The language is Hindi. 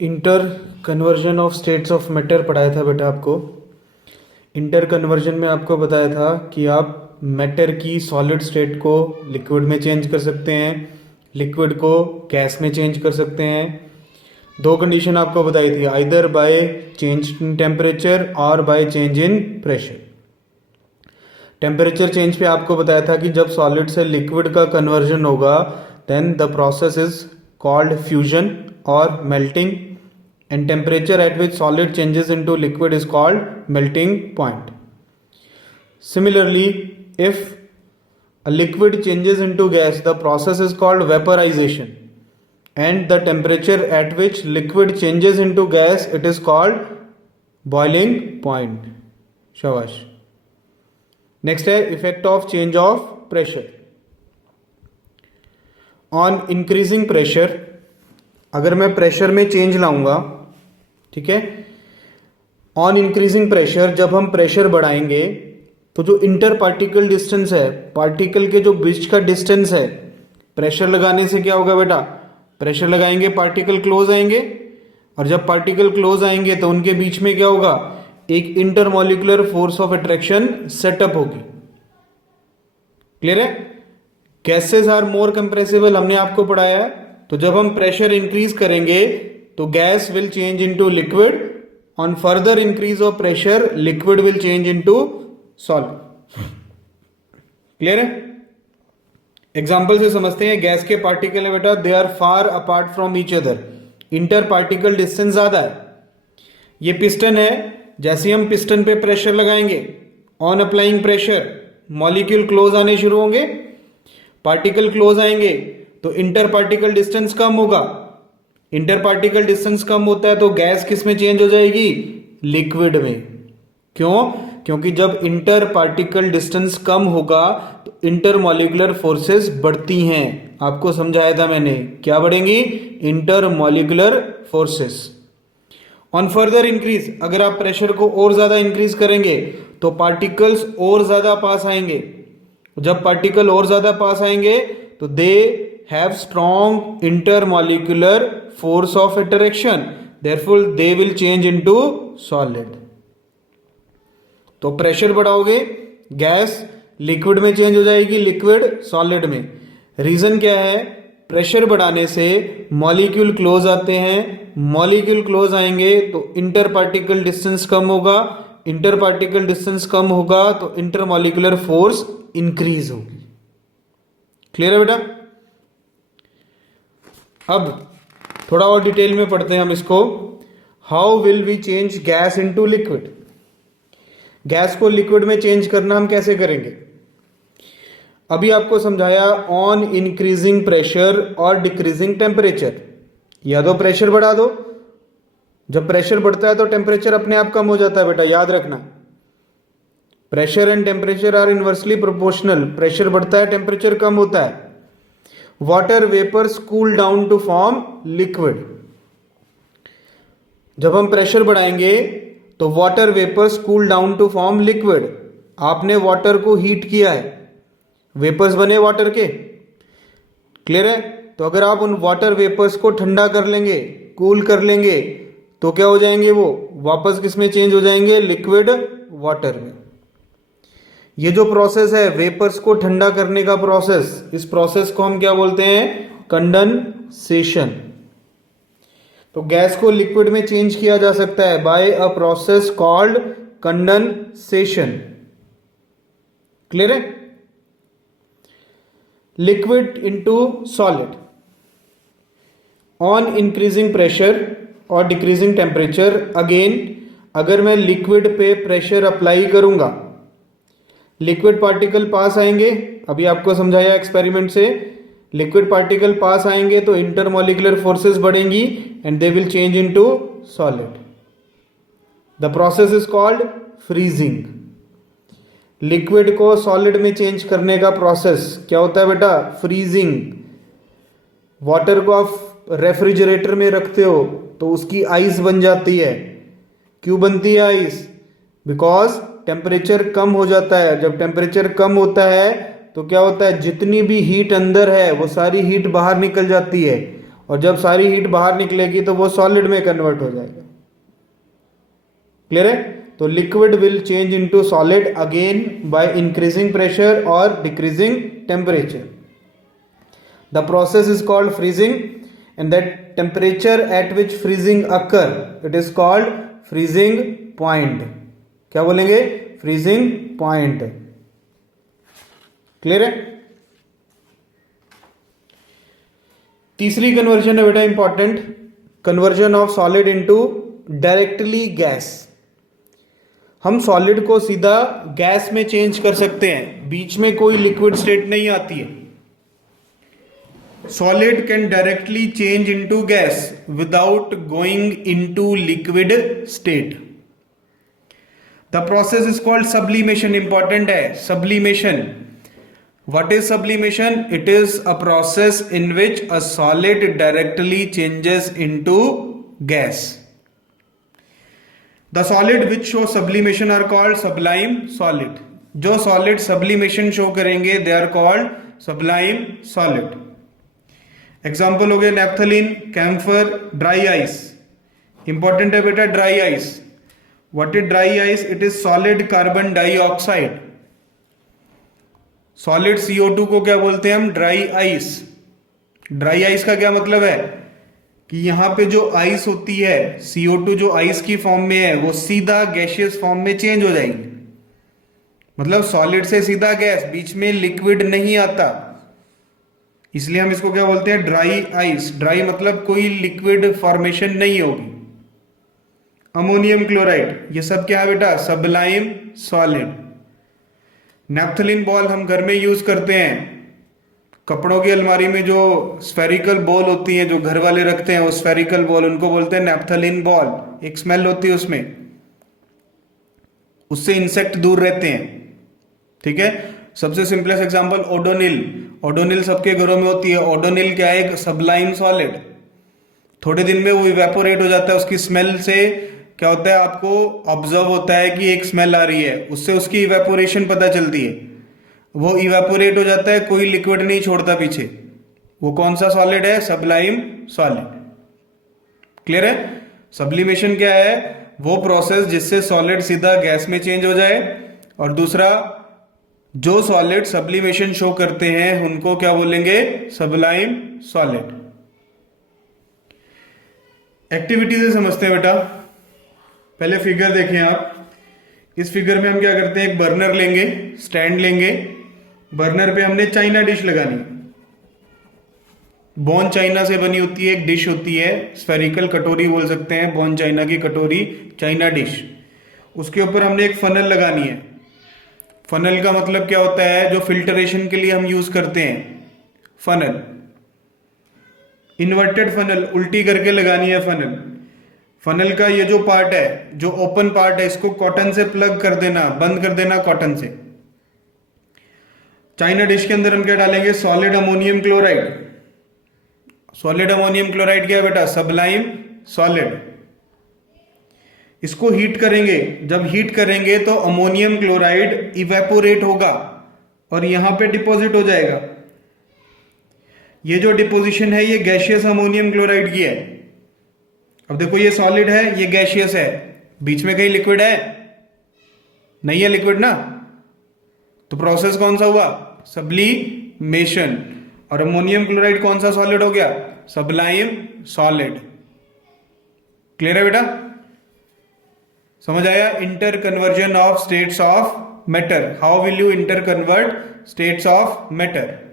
Inter conversion of states of matter पढ़ाया था बेटा आपको। इंटर कन्वर्जन में आपको बताया था कि आप मैटर की सॉलिड स्टेट को लिक्विड में चेंज कर सकते हैं, लिक्विड को गैस में चेंज कर सकते हैं। दो कंडीशन आपको बताई थी, either by change in temperature और by change in pressure. Temperature change पे आपको बताया था कि जब सॉलिड से लिक्विड का कन्वर्जन होगा then the process is called fusion और melting, and temperature at which solid changes into liquid is called melting point. Similarly, if a liquid changes into gas, the process is called vaporization, and the temperature at which liquid changes into gas, it is called boiling point. शाबाश। नेक्स्ट है effect of change of pressure on increasing pressure. अगर मैं प्रेशर में चेंज लाऊंगा, ठीक है, ऑन इंक्रीजिंग प्रेशर, जब हम प्रेशर बढ़ाएंगे तो जो इंटर पार्टिकल डिस्टेंस है, पार्टिकल के जो बीच का डिस्टेंस है, प्रेशर लगाने से क्या होगा बेटा, प्रेशर लगाएंगे पार्टिकल क्लोज आएंगे, और जब पार्टिकल क्लोज आएंगे तो उनके बीच में क्या होगा, एक intermolecular force of attraction setup होगी। क्लियर है? गैसेस आर मोर कंप्रेसिबल, हमने आपको पढ़ाया है। तो जब हम प्रेशर इंक्रीज करेंगे तो gas will change into liquid, on further increase of pressure liquid will change into solid. Clear है? एग्जांपल से समझते हैं। गैस के पार्टिकल है बेटा, they are far apart from each other, inter particle distance ज्यादा है। ये पिस्टन है, जैसे हम पिस्टन पे प्रेशर लगाएंगे, on applying pressure molecule close आने शुरू होंगे, पार्टिकल क्लोज आएंगे तो इंटर पार्टिकल डिस्टेंस कम होगा। इंटर पार्टिकल डिस्टेंस कम होता है तो गैस किस में चेंज हो जाएगी, लिक्विड में। क्यों? क्योंकि जब इंटर पार्टिकल डिस्टेंस कम होगा तो इंटर मॉलिक्यूलर फोर्सेस बढ़ती हैं। आपको समझाया था मैंने, क्या बढ़ेंगी, inter molecular forces. On further increase, अगर आप प्रेशर को और ज्यादा इंक्रीज करेंगे तो पार्टिकल्स और ज्यादा पास आएंगे। जब पार्टिकल और ज्यादा पास आएंगे तो they have strong intermolecular force of attraction, therefore they will change into solid. तो प्रेशर बढ़ाओगे, गैस लिक्विड में चेंज हो जाएगी, लिक्विड सॉलिड में। रीजन क्या है, प्रेशर बढ़ाने से मॉलिक्यूल क्लोज आते हैं, मॉलिक्यूल क्लोज आएंगे तो इंटर पार्टिकल डिस्टेंस कम होगा, इंटर पार्टिकल डिस्टेंस कम होगा तो इंटरमॉलिक्यूलर फोर्स इंक्रीज होगी। क्लियर है बेटा? अब थोड़ा और डिटेल में पढ़ते हैं हम इसको। How will we change gas into liquid. Gas को लिक्विड में चेंज करना हम कैसे करेंगे? अभी आपको समझाया ऑन इंक्रीजिंग प्रेशर और डिक्रीजिंग टेम्परेचर। या तो प्रेशर बढ़ा दो, जब प्रेशर बढ़ता है तो टेम्परेचर अपने आप कम हो जाता है बेटा, याद रखना। Pressure and temperature are inversely proportional, pressure बढ़ता है टेम्परेचर कम होता है। Water vapours cool down to form liquid. जब हम प्रेशर बढ़ाएंगे तो water vapours cool down to form liquid. आपने वाटर को हीट किया है, वेपर्स बने वाटर के। क्लियर है? तो अगर आप उन वाटर वेपर्स को ठंडा कर लेंगे, कूल कर लेंगे, तो क्या हो जाएंगे, वो वापस किस में चेंज हो जाएंगे, लिक्विड वाटर में। ये जो प्रोसेस है वेपर्स को ठंडा करने का प्रोसेस, इस प्रोसेस को हम क्या बोलते हैं, कंडेंसेशन। तो गैस को लिक्विड में चेंज किया जा सकता है by a process called condensation. Clear है? Liquid into solid on increasing pressure और डिक्रीजिंग टेम्परेचर। अगेन अगर मैं लिक्विड पे प्रेशर अप्लाई करूंगा, लिक्विड पार्टिकल पास आएंगे, अभी आपको समझाया एक्सपेरिमेंट से, लिक्विड पार्टिकल पास आएंगे तो इंटरमॉलिक्यूलर फोर्सेस बढ़ेंगी and they will change into solid. The process is called freezing. Liquid को सॉलिड में चेंज करने का प्रोसेस क्या होता है बेटा, फ्रीजिंग। वाटर को आप रेफ्रिजरेटर में रखते हो तो उसकी आइस बन जाती है। क्यों बनती है आइस? बिकॉज टेम्परेचर कम हो जाता है। जब टेम्परेचर कम होता है तो क्या होता है, जितनी भी हीट अंदर है वो सारी हीट बाहर निकल जाती है और जब सारी हीट बाहर निकलेगी तो वो सॉलिड में कन्वर्ट हो जाएगा। क्लियर है? तो liquid will change into solid again by increasing pressure और decreasing temperature. The process is called freezing and that temperature at which freezing occur it is called freezing point. क्या बोलेंगे? Freezing point. क्लियर है? तीसरी कन्वर्जन है बेटा important, conversion of solid into directly gas. हम सॉलिड को सीधा गैस में चेंज कर सकते हैं, बीच में कोई लिक्विड स्टेट नहीं आती है। Solid can directly change into gas without going into liquid state. The process is called sublimation. Important है sublimation. What is sublimation? It is a process in which a solid directly changes into gas. The solid which show sublimation are called sublime solid. जो solid sublimation show करेंगे they are called sublime solid. Example हो गए naphthalene, camphor, dry ice. Important है बेटा dry ice. What is dry ice? It is solid carbon dioxide. Solid CO2 को क्या बोलते हैं हम? Dry ice. ड्राई आइस का क्या मतलब है कि यहां पे जो आइस होती है CO2 जो आइस की फॉर्म में है वो सीधा गैसियस फॉर्म में चेंज हो जाएगी। मतलब सॉलिड से सीधा गैस, बीच में लिक्विड नहीं आता, इसलिए हम इसको क्या बोलते हैं? Dry ice. ड्राई मतलब कोई लिक्विड फॉर्मेशन नहीं होगी। अमोनियम क्लोराइड, ये सब क्या है बेटा? Sublime solid. नैप्थलीन बॉल हम घर में यूज करते हैं, कपड़ों की अलमारी में जो स्फेरिकल बॉल होती है जो घर वाले रखते हैं, वो स्फेरिकल बॉल उनको बोलते हैं नैप्थलीन बॉल। एक स्मेल होती है उसमें, उससे इंसेक्ट दूर रहते हैं। ठीक है? सबसे सिंपलेस्ट एग्जांपल ओडोनिल। ओडोनिल सबके घरों में होती है। ओडोनिल क्या है? एक सब्लाइम सॉलिड। थोड़े दिन में वो इवेपोरेट हो जाता है। उसकी स्मेल से क्या होता है? आपको ऑब्जर्व होता है कि एक स्मेल आ रही है, उससे उसकी इवेपोरेशन पता चलती है। वो इवेपोरेट हो जाता है, कोई लिक्विड नहीं छोड़ता पीछे। वो कौन सा सॉलिड है? Sublime solid. क्लियर है? सब्लिमेशन क्या है? वो प्रोसेस जिससे सॉलिड सीधा गैस में चेंज हो जाए। और दूसरा, जो सॉलिड सब्लिमेशन शो करते हैं उनको क्या बोलेंगे? Sublime solid. एक्टिविटी से समझते हैं बेटा। पहले फिगर देखें आप। इस फिगर में हम क्या करते हैं? एक बर्नर लेंगे, स्टैंड लेंगे। बर्नर पे हमने चाइना डिश लगानी। बोन चाइना से बनी होती है, एक डिश होती है, स्फेरिकल कटोरी बोल सकते हैं, बोन चाइना की कटोरी, चाइना डिश। उसके ऊपर हमने एक फनल लगानी है। फनल का मतलब क्या होता है? जो फिल्टरेशन के लिए हम यूज करते हैं फनल। इन्वर्टेड फनल, उल्टी करके लगानी है फनल। फनल का ये जो पार्ट है, जो ओपन पार्ट है, इसको कॉटन से प्लग कर देना, बंद कर देना कॉटन से। चाइना डिश के अंदर हम क्या डालेंगे? Solid ammonium chloride. Solid ammonium chloride क्या है बेटा? Sublime solid. इसको हीट करेंगे। जब हीट करेंगे तो अमोनियम क्लोराइड इवेपोरेट होगा और यहां पे डिपॉजिट हो जाएगा। ये जो डिपोजिशन है ये गैसियस अमोनियम क्लोराइड की है। अब देखो ये सॉलिड है, ये गैसियस है, बीच में कहीं लिक्विड है? नहीं है लिक्विड ना। तो प्रोसेस कौन सा हुआ? सब्लिमेशन। और अमोनियम क्लोराइड कौन सा सॉलिड हो गया? Sublime solid. क्लियर है बेटा? समझ आया? Inter conversion of states of matter. How will you inter convert states of matter?